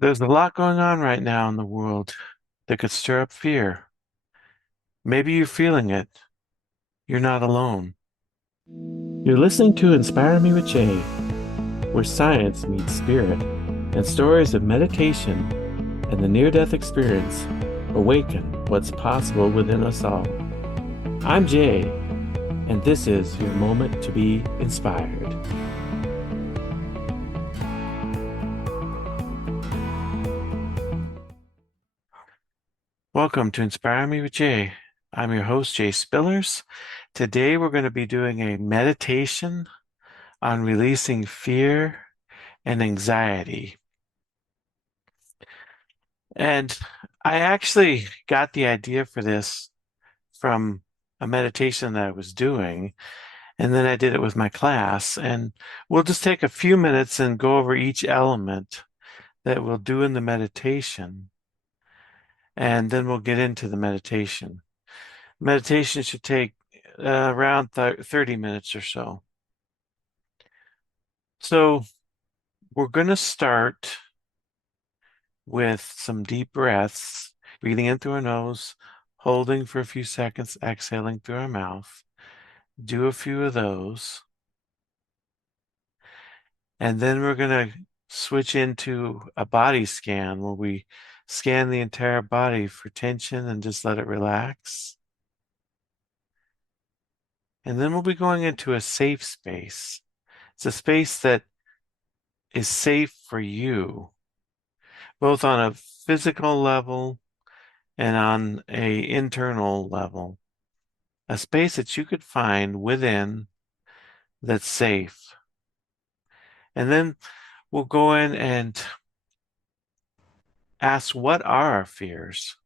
There's a lot going on right now in the world that could stir up fear. Maybe you're feeling it. You're not alone. You're listening to Inspire Me with Jay, where science meets spirit and stories of meditation and the near death experience awaken what's possible within us all. I'm Jay, and this is your moment to be inspired. Welcome to Inspire Me with Jay. I'm your host, Jay Spillers. Today we're going to be doing a meditation on releasing fear and anxiety. And I actually got the idea for this from a meditation that I was doing, and then I did it with my class. And we'll just take a few minutes and go over each element that we'll do in the meditation, and then we'll get into the meditation. Meditation should take around 30 minutes or so. So we're going to start with some deep breaths, breathing in through our nose, holding for a few seconds, exhaling through our mouth. Do a few of those. And then we're going to switch into a body scan where we scan the entire body for tension and just let it relax. And then we'll be going into a safe space. It's a space that is safe for you, both on a physical level and on a internal level. A space that you could find within that's safe. And then we'll go in and ask, what are our fears?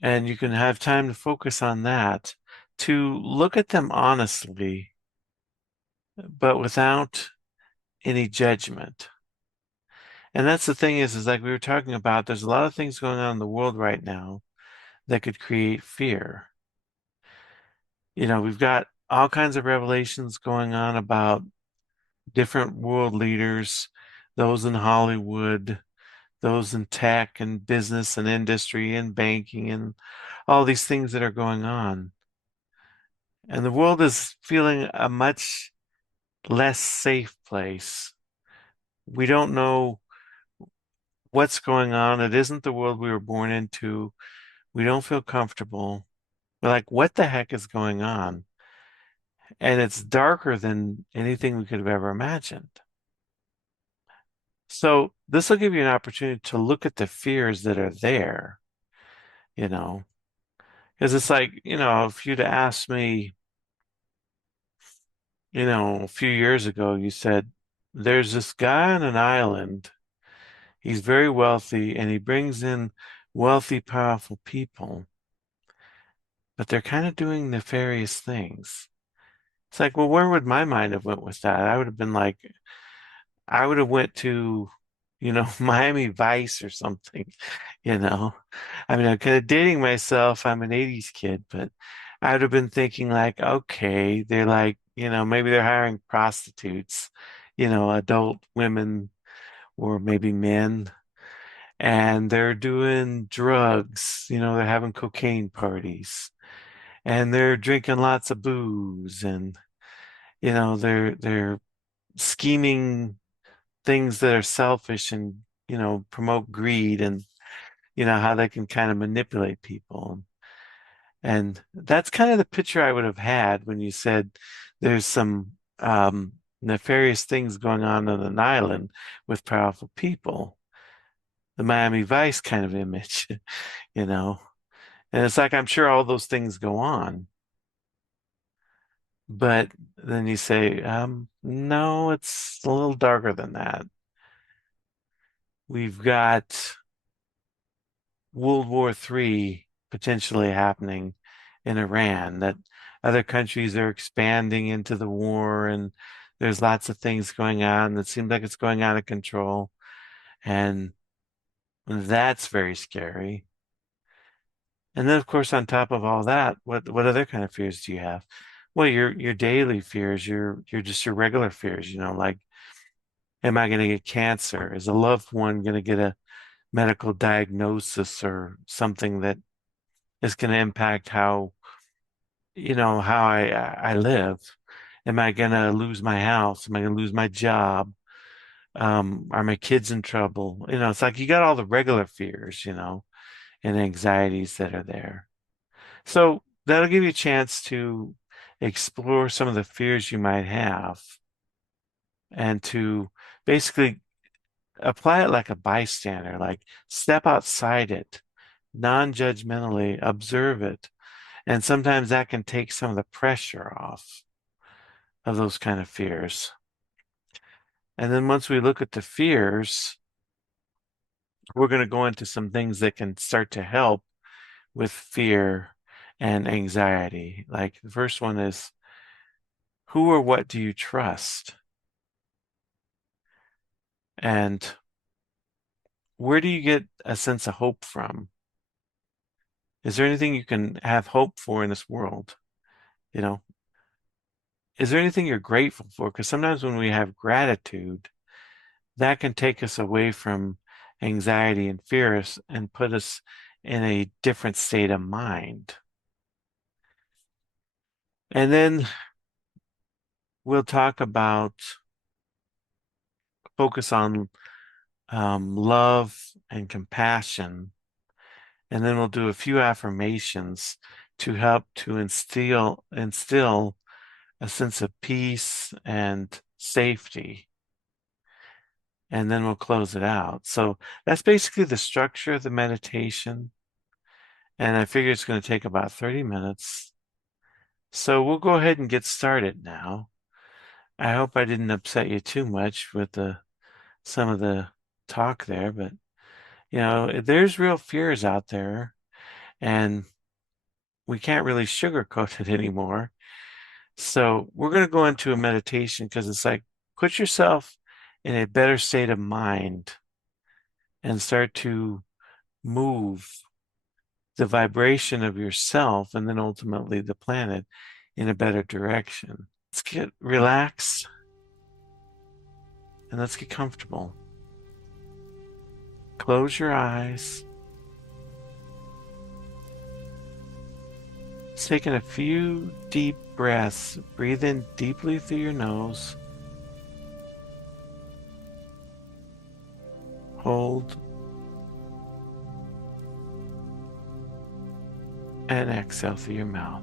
And you can have time to focus on that, to look at them honestly, but without any judgment. And that's the thing is like we were talking about, there's a lot of things going on in the world right now that could create fear. We've got all kinds of revelations going on about different world leaders, those in Hollywood, those in tech and business and industry and banking and all these things that are going on. And the world is feeling a much less safe place. We don't know what's going on. It isn't the world we were born into. We don't feel comfortable. We're like, what the heck is going on? And it's darker than anything we could have ever imagined. So this will give you an opportunity to look at the fears that are there, you know, because it's like, if you'd asked me, a few years ago, you said, there's this guy on an island. He's very wealthy and he brings in wealthy, powerful people, but they're kind of doing nefarious things. It's like, well, where would my mind have went with that? I would have been like, I would have went to, Miami Vice or something, you know. I mean, I'm kind of dating myself. I'm an 80s kid, but I would have been thinking like, okay, they're like, maybe they're hiring prostitutes, adult women or maybe men, and they're doing drugs, they're having cocaine parties and they're drinking lots of booze and, they're scheming things that are selfish and, promote greed and, how they can kind of manipulate people. And that's kind of the picture I would have had when you said there's some nefarious things going on an island with powerful people. The Miami Vice kind of image, you know. And it's like I'm sure all those things go on. But then you say, no, it's a little darker than that. We've got World War III potentially happening in Iran, that other countries are expanding into the war, and there's lots of things going on that seems like it's going out of control. And that's very scary. And then, of course, on top of all that, what other kind of fears do you have? Well, your daily fears, your just your regular fears, like Am I going to get cancer? Is a loved one going to get a medical diagnosis or something that is going to impact how I live? Am I going to lose my house? Am I going to lose my job? Are my kids in trouble? It's like you got all the regular fears, and anxieties that are there. So that'll give you a chance to explore some of the fears you might have and to basically apply it like a bystander, like step outside it, non-judgmentally observe it. And sometimes that can take some of the pressure off of those kind of fears. And then once we look at the fears, we're going to go into some things that can start to help with fear and anxiety. Like the first one is, who or what do you trust? And where do you get a sense of hope from? Is there anything you can have hope for in this world? You know, is there anything you're grateful for? Because sometimes when we have gratitude, that can take us away from anxiety and fears and put us in a different state of mind. And then we'll talk about focus on love and compassion. And then we'll do a few affirmations to help to instill a sense of peace and safety. And then we'll close it out. So that's basically the structure of the meditation. And I figure it's going to take about 30 minutes. So we'll go ahead and get started now. I hope I didn't upset you too much with some of the talk there, but there's real fears out there and we can't really sugarcoat it anymore. So we're going to go into a meditation because it's like put yourself in a better state of mind and start to move the vibration of yourself and then ultimately the planet in a better direction. Let's get relaxed and let's get comfortable. Close your eyes. Just taking a few deep breaths. Breathe in deeply through your nose. Hold. And exhale through your mouth.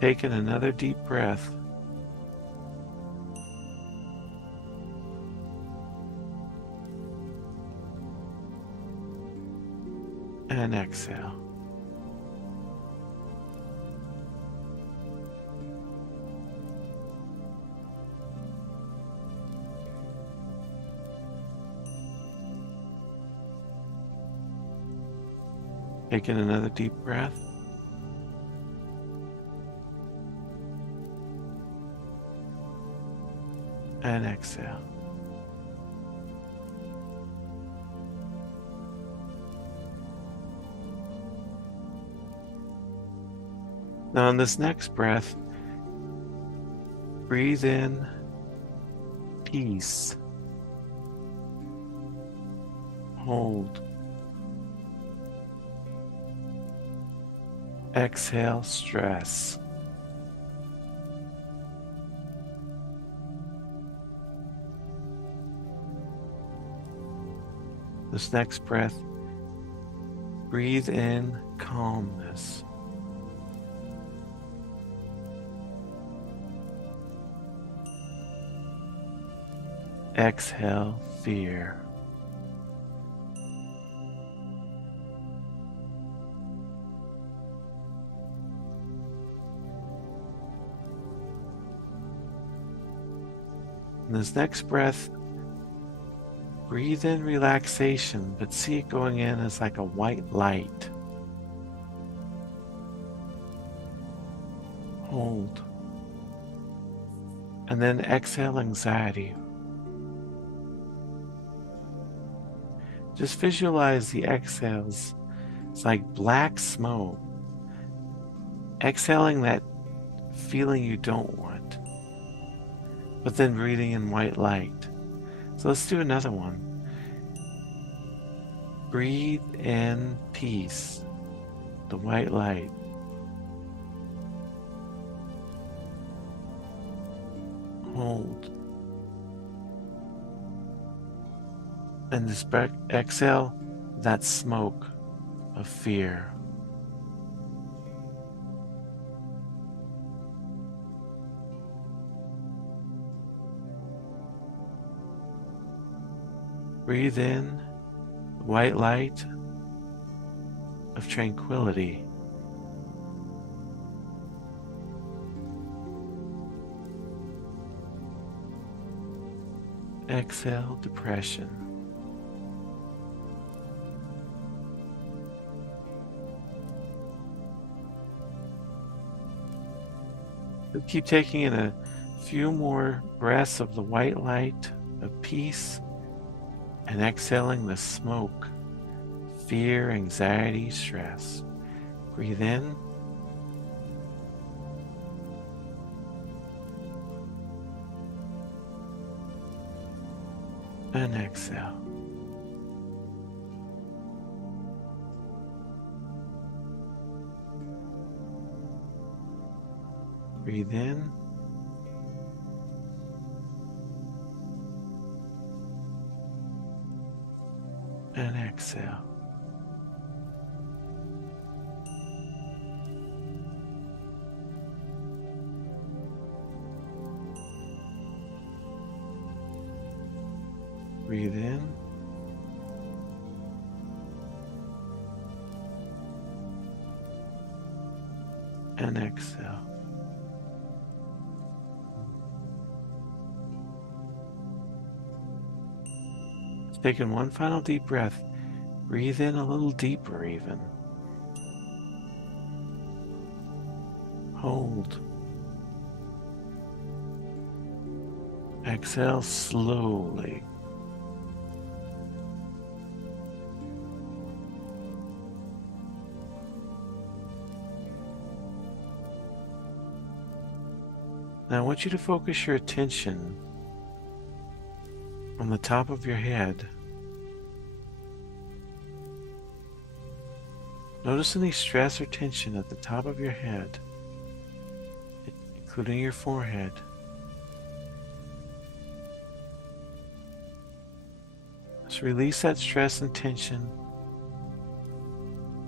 Taking another deep breath. And exhale. Taking another deep breath. And exhale. Now, on this next breath, breathe in peace. Hold. Exhale stress. This next breath, breathe in calmness. Exhale fear. And this next breath, breathe in relaxation, but see it going in as like a white light. Hold. And then exhale anxiety. Just visualize the exhales It's like black smoke. Exhaling that feeling you don't want, but then breathing in white light. So let's do another one. Breathe in peace, the white light. Hold. And just exhale that smoke of fear. Breathe in the white light of tranquility. Exhale depression. So keep taking in a few more breaths of the white light of peace and exhaling the smoke, fear, anxiety, stress. Breathe in. And exhale. Breathe in. And exhale. Breathe in. And exhale. Taking one final deep breath. Breathe in a little deeper even. Hold. Exhale slowly. Now I want you to focus your attention on the top of your head. Notice any stress or tension at the top of your head, including your forehead. Just release that stress and tension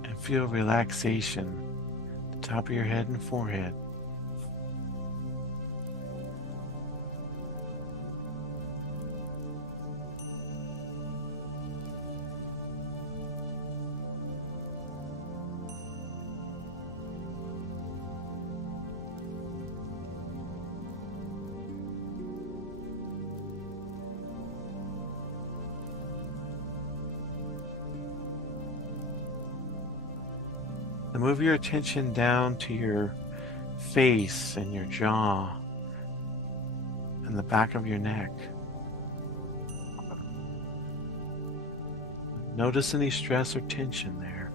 and feel relaxation at the top of your head and forehead. And move your attention down to your face and your jaw and the back of your neck. Notice any stress or tension there.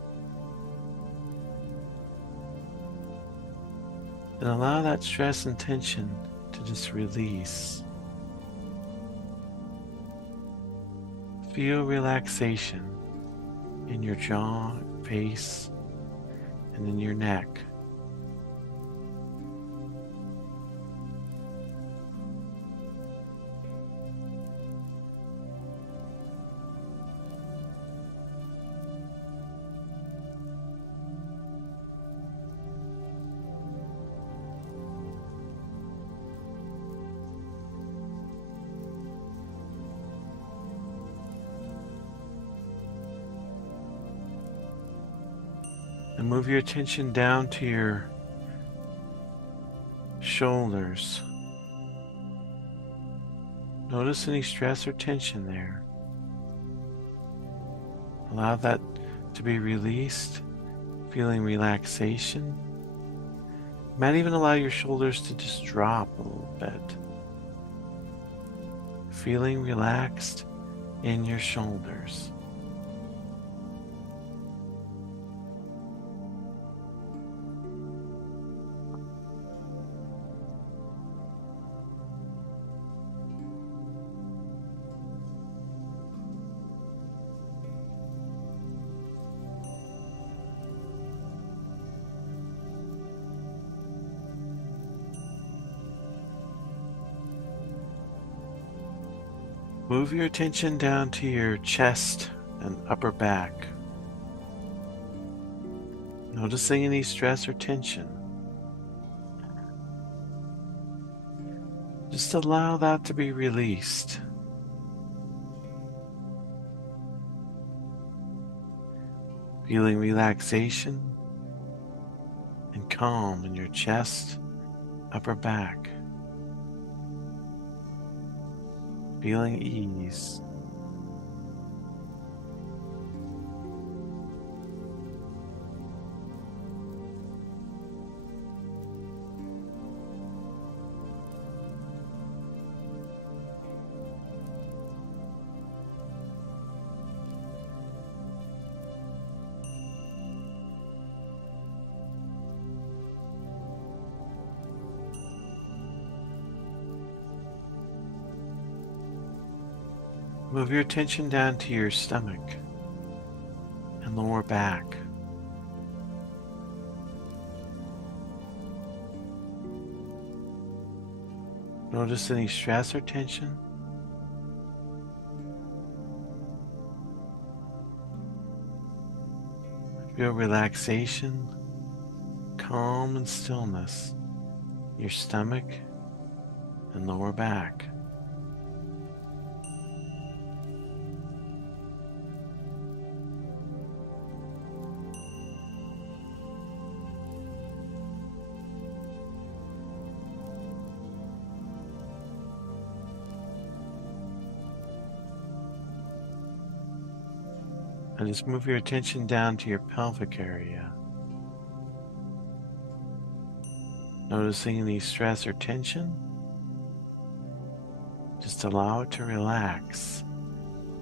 And allow that stress and tension to just release. Feel relaxation in your jaw, face, and in your neck. And move your attention down to your shoulders. Notice any stress or tension there. Allow that to be released, feeling relaxation. You might even allow your shoulders to just drop a little bit. Feeling relaxed in your shoulders. Move your attention down to your chest and upper back. Noticing any stress or tension. Just allow that to be released. Feeling relaxation and calm in your chest, upper back. Feeling ease. Move your attention down to your stomach and lower back. Notice any stress or tension. Feel relaxation, calm and stillness in your stomach and lower back. And just move your attention down to your pelvic area. Noticing any stress or tension, just allow it to relax.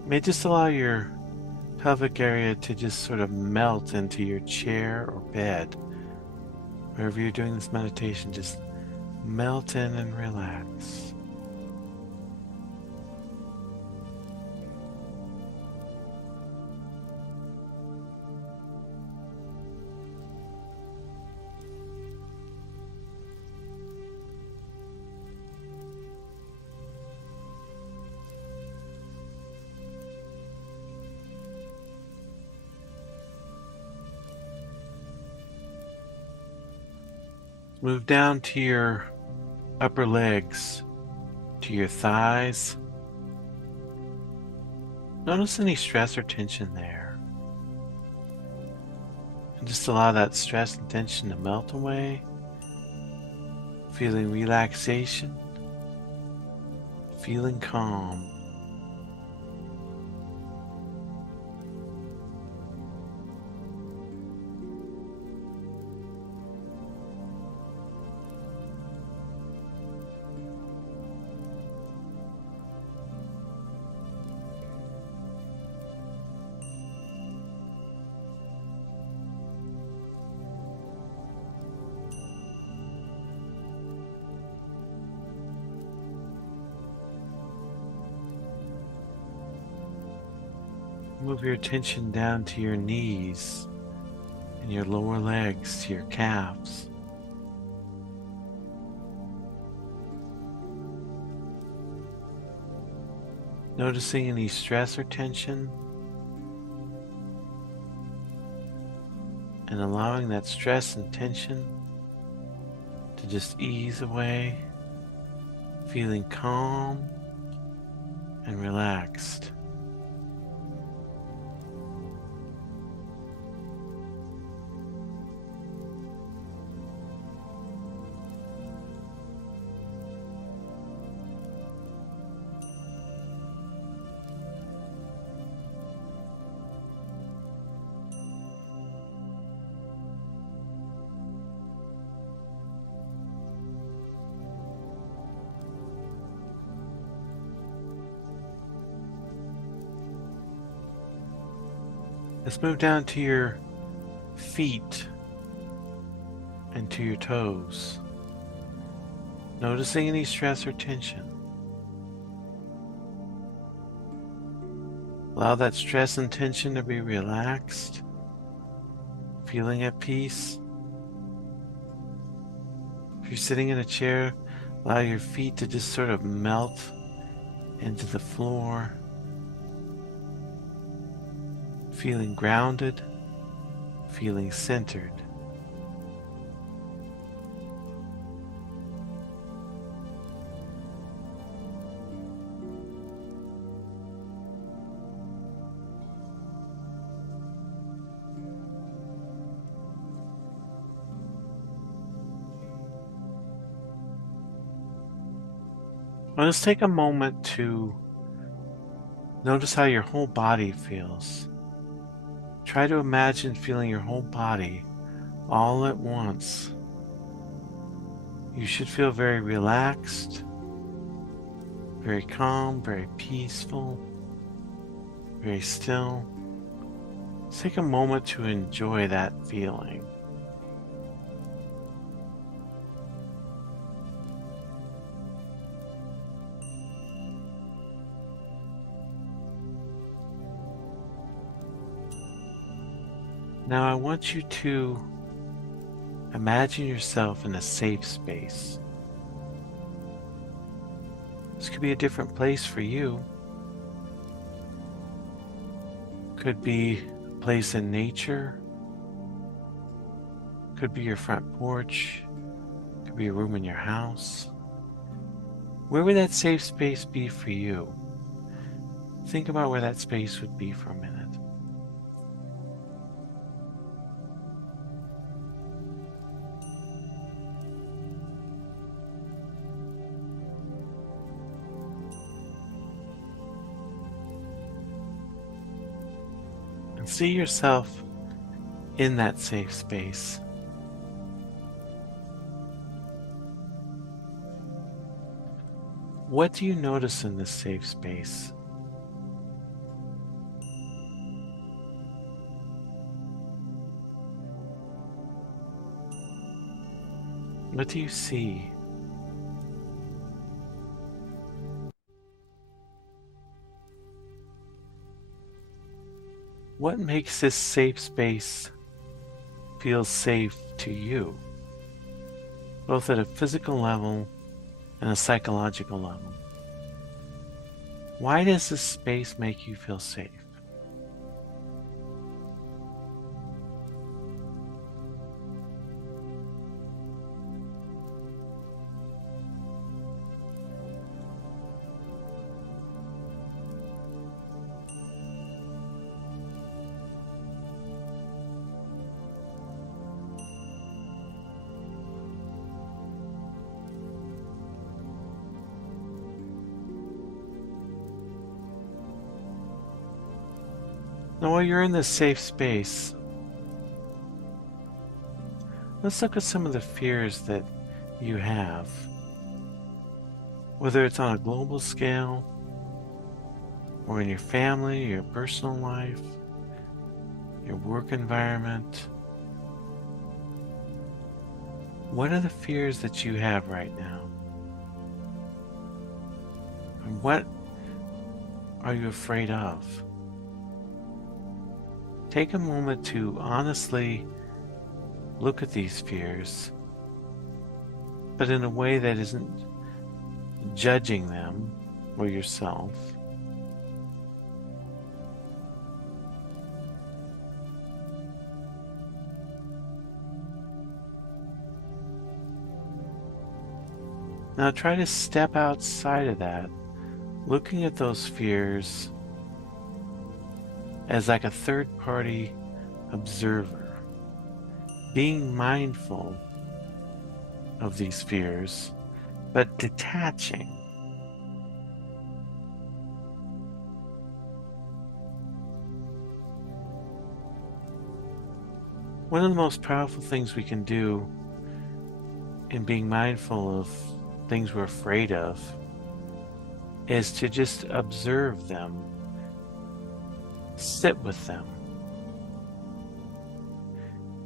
You may just allow your pelvic area to just sort of melt into your chair or bed. Wherever you're doing this meditation, just melt in and relax. Move down to your upper legs, to your thighs. Notice any stress or tension there. And just allow that stress and tension to melt away. Feeling relaxation, feeling calm. Move your attention down to your knees and your lower legs, to your calves. Noticing any stress or tension, and allowing that stress and tension to just ease away, feeling calm and relaxed. Let's move down to your feet and to your toes. Noticing any stress or tension. Allow that stress and tension to be relaxed, feeling at peace. If you're sitting in a chair, allow your feet to just sort of melt into the floor, feeling grounded, feeling centered. Let's take a moment to notice how your whole body feels. Try to imagine feeling your whole body all at once. You should feel very relaxed, very calm, very peaceful, very still. Take a moment to enjoy that feeling. Now I want you to imagine yourself in a safe space. This could be a different place for you. Could be a place in nature. Could be your front porch. Could be a room in your house. Where would that safe space be for you? Think about where that space would be for a minute. And see yourself in that safe space. What do you notice in this safe space? What do you see? What makes this safe space feel safe to you, both at a physical level and a psychological level? Why does this space make you feel safe? Now, while you're in this safe space, let's look at some of the fears that you have. Whether it's on a global scale, or in your family, your personal life, your work environment. What are the fears that you have right now? And what are you afraid of? Take a moment to honestly look at these fears, but in a way that isn't judging them or yourself. Now try to step outside of that, looking at those fears as like a third-party observer, being mindful of these fears, but detaching. One of the most powerful things we can do in being mindful of things we're afraid of is to just observe them, sit with them.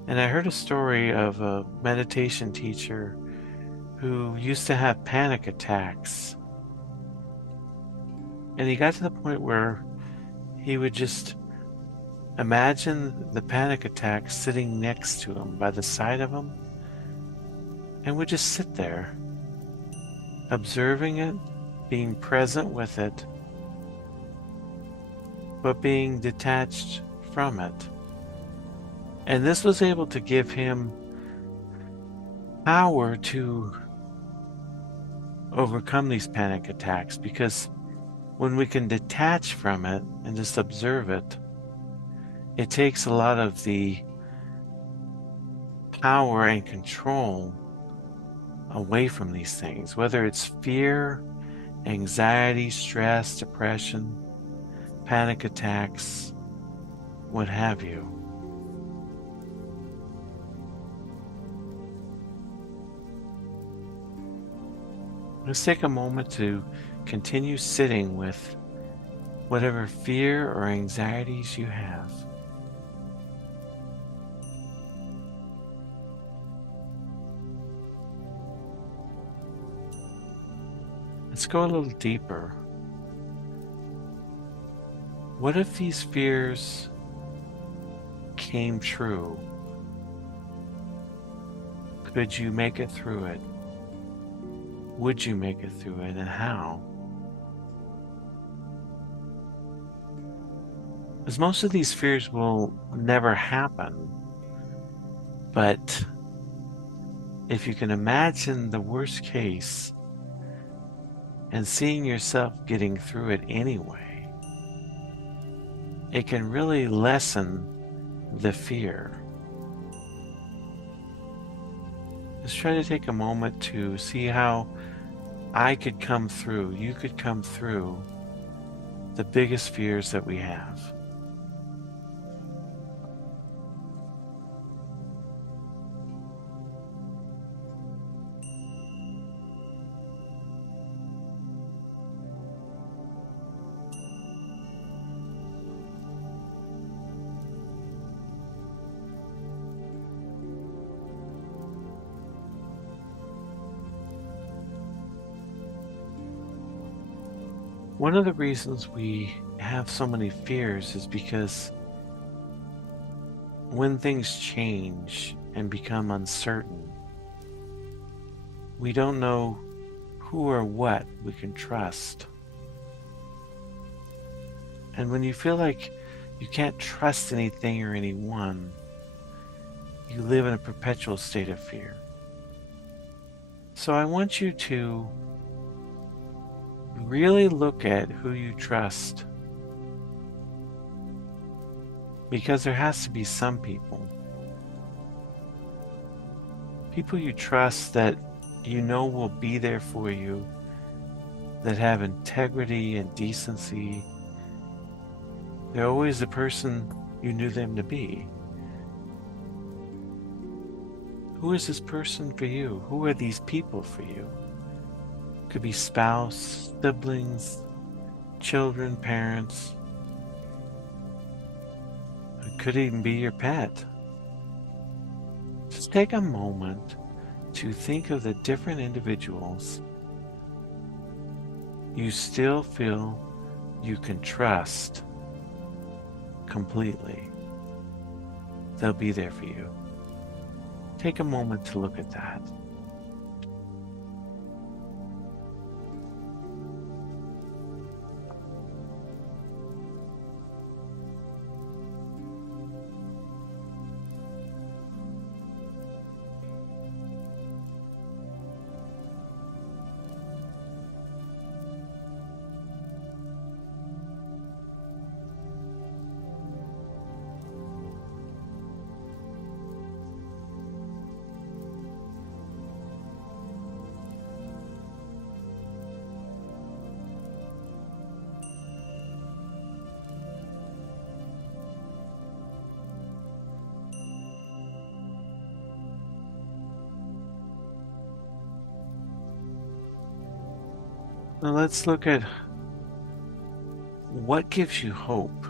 And I heard a story of a meditation teacher who used to have panic attacks. And he got to the point where he would just imagine the panic attack sitting next to him, by the side of him, and would just sit there, observing it, being present with it, but being detached from it. And this was able to give him power to overcome these panic attacks, because when we can detach from it and just observe it, it takes a lot of the power and control away from these things, whether it's fear, anxiety, stress, depression, panic attacks, what have you. Let's take a moment to continue sitting with whatever fear or anxieties you have. Let's go a little deeper. What if these fears came true? Could you make it through it? Would you make it through it, and how? Because most of these fears will never happen, but if you can imagine the worst case and seeing yourself getting through it anyway, it can really lessen the fear. Let's try to take a moment to see how I could come through, you could come through the biggest fears that we have. One of the reasons we have so many fears is because when things change and become uncertain, we don't know who or what we can trust. And when you feel like you can't trust anything or anyone, you live in a perpetual state of fear. So I want you to really look at who you trust, because there has to be some people you trust that you know will be there for you, that have integrity and decency. They're always the person you knew them to be. Who is this person for you? Who are these people for you? Could be spouse, siblings, children, parents. It could even be your pet. Just take a moment to think of the different individuals you still feel you can trust completely. They'll be there for you. Take a moment to look at that. Now let's look at what gives you hope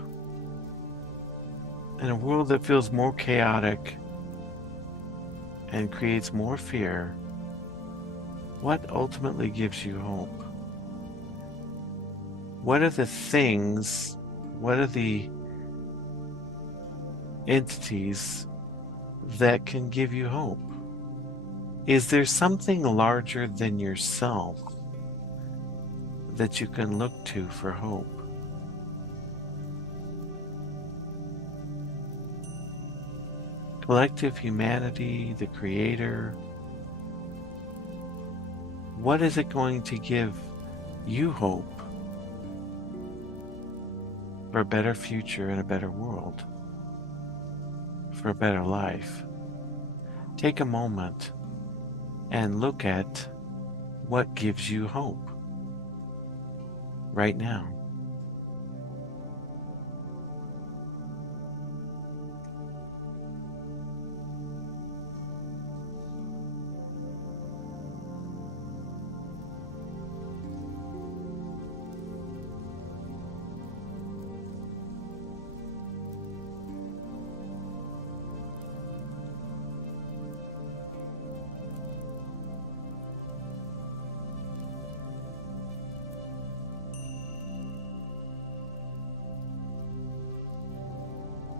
in a world that feels more chaotic and creates more fear. What ultimately gives you hope? What are the things, what are the entities that can give you hope? Is there something larger than yourself that you can look to for hope? Collective humanity, the Creator, what is it going to give you hope for a better future and a better world, for a better life? Take a moment and look at what gives you hope right now.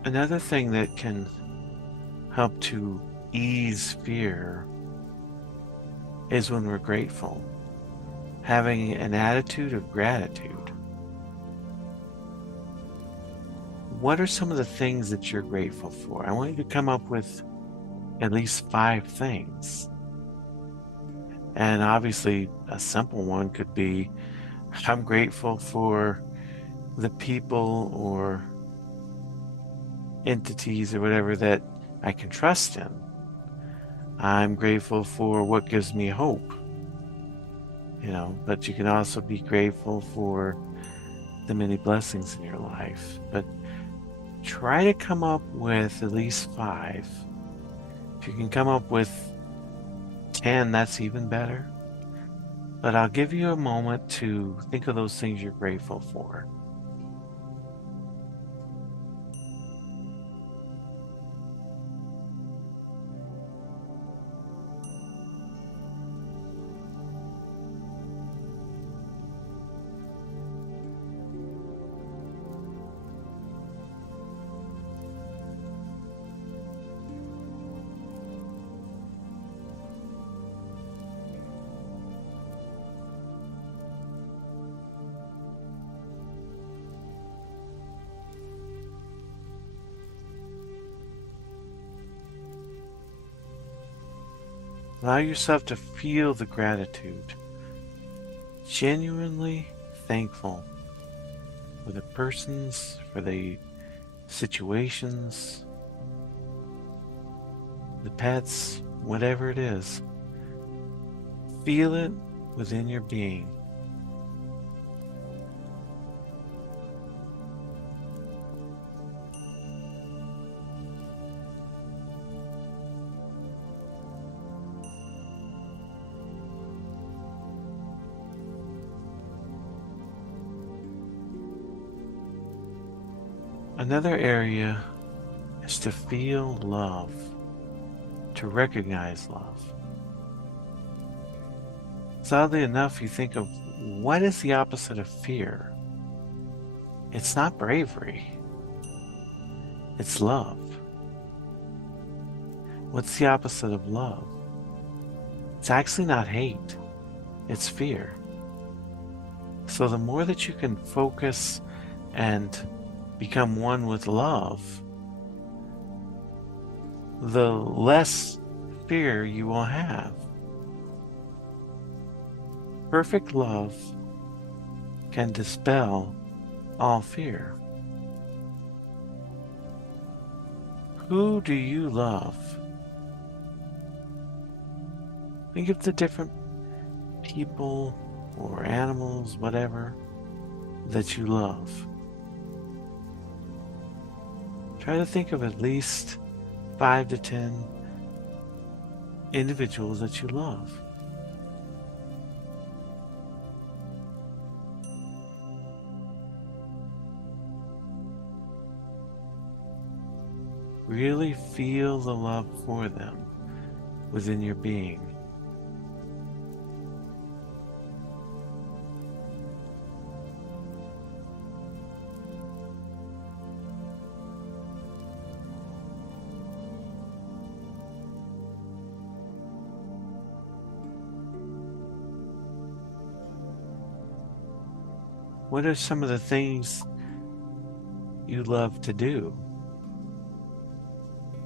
Another thing that can help to ease fear is when we're grateful, having an attitude of gratitude. What are some of the things that you're grateful for? I want you to come up with at least 5 things. And obviously, a simple one could be, I'm grateful for the people or entities or whatever that I can trust in. I'm grateful for what gives me hope, but you can also be grateful for the many blessings in your life. But try to come up with at least 5. If you can come up with 10, that's even better. But I'll give you a moment to think of those things you're grateful for. Allow yourself to feel the gratitude. Genuinely thankful for the persons, for the situations, the pets, whatever it is. Feel it within your being. Another area is to feel love, to recognize love. So oddly enough, you think of what is the opposite of fear? It's not bravery, it's love. What's the opposite of love? It's actually not hate, it's fear. So the more that you can focus and become one with love, the less fear you will have. Perfect love can dispel all fear. Who do you love? Think of the different people or animals, whatever, that you love. Try to think of at least 5 to 10 individuals that you love. Really feel the love for them within your being. What are some of the things you love to do?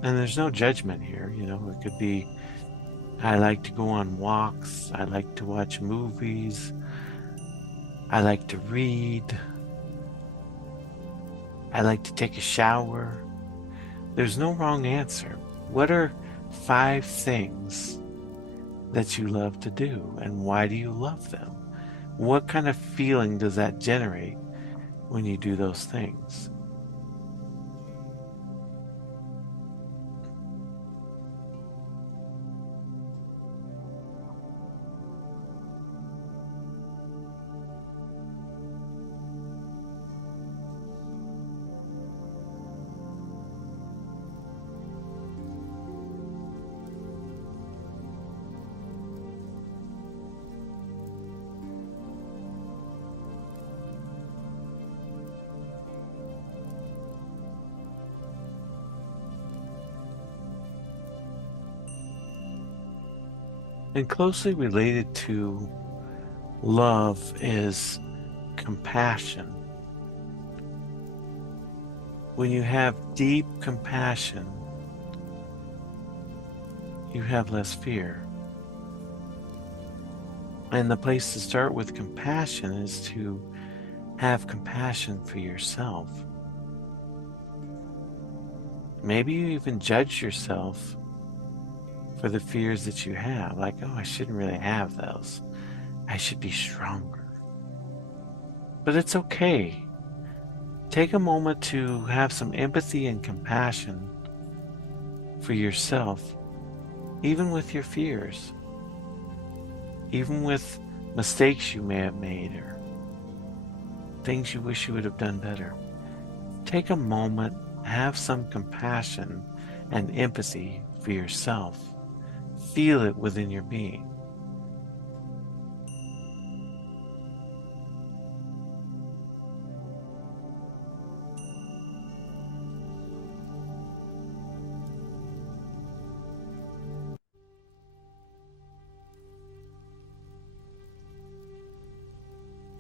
And there's no judgment here. It could be, I like to go on walks. I like to watch movies. I like to read. I like to take a shower. There's no wrong answer. What are 5 things that you love to do, and why do you love them? What kind of feeling does that generate when you do those things? And closely related to love is compassion. When you have deep compassion, you have less fear. And the place to start with compassion is to have compassion for yourself. Maybe you even judge yourself for the fears that you have, like, oh, I shouldn't really have those. I should be stronger. But it's okay. Take a moment to have some empathy and compassion for yourself, even with your fears, even with mistakes you may have made or things you wish you would have done better. Take a moment, have some compassion and empathy for yourself. Feel it within your being.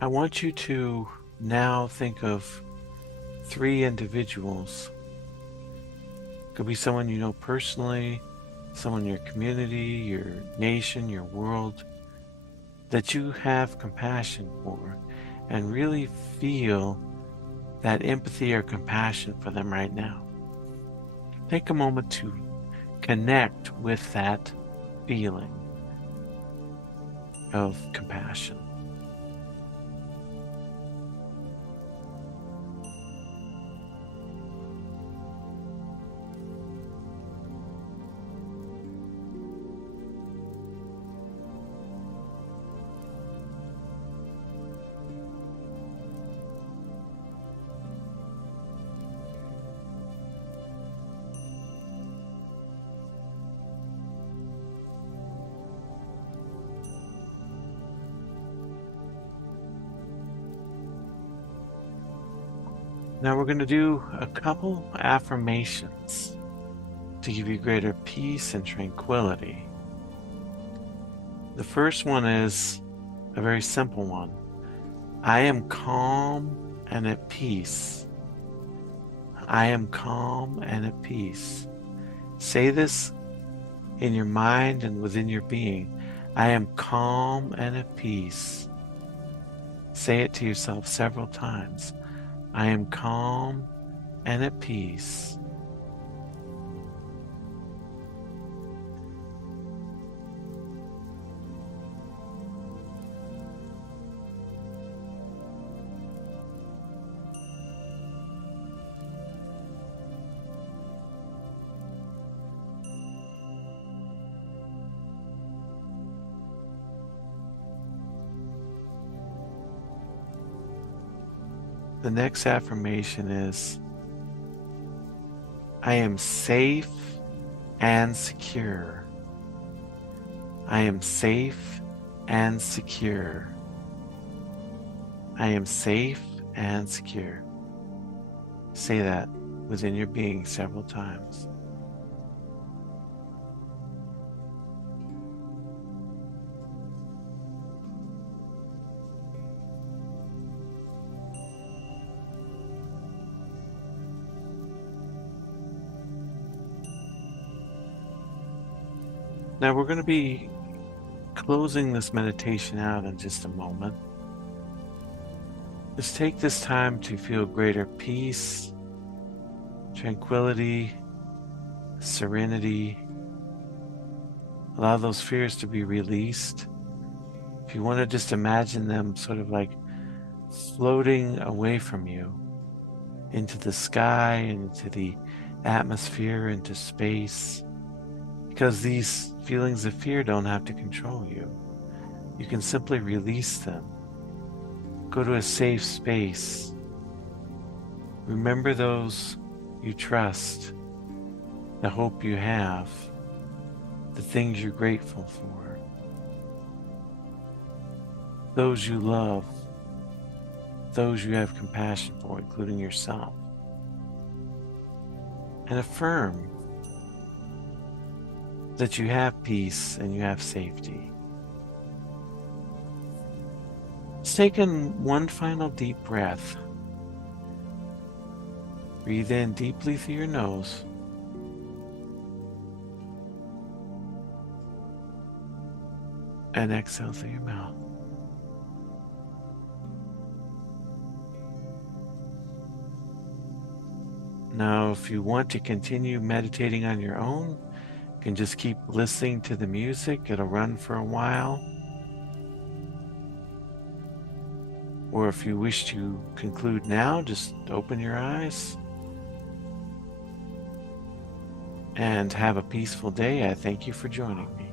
I want you to now think of 3 individuals. Could be someone you know personally, someone in your community, your nation, your world, that you have compassion for, and really feel that empathy or compassion for them right now. Take a moment to connect with that feeling of compassion. Now we're going to do a couple affirmations to give you greater peace and tranquility. The first one is a very simple one. I am calm and at peace. I am calm and at peace. Say this in your mind and within your being. I am calm and at peace. Say it to yourself several times. I am calm and at peace. The next affirmation is, I am safe and secure. I am safe and secure. I am safe and secure. Say that within your being several times. Now we're going to be closing this meditation out in just a moment. Just take this time to feel greater peace, tranquility, serenity. Allow those fears to be released. If you want to just imagine them sort of like floating away from you into the sky, into the atmosphere, into space, because these feelings of fear don't have to control you. You can simply release them. Go to a safe space. Remember those you trust, the hope you have, the things you're grateful for, those you love, those you have compassion for, including yourself. And affirm that you have peace and you have safety. Let's take in one final deep breath. Breathe in deeply through your nose. And exhale through your mouth. Now, if you want to continue meditating on your own, you can just keep listening to the music. It'll run for a while. Or if you wish to conclude now, just open your eyes and have a peaceful day. I thank you for joining me.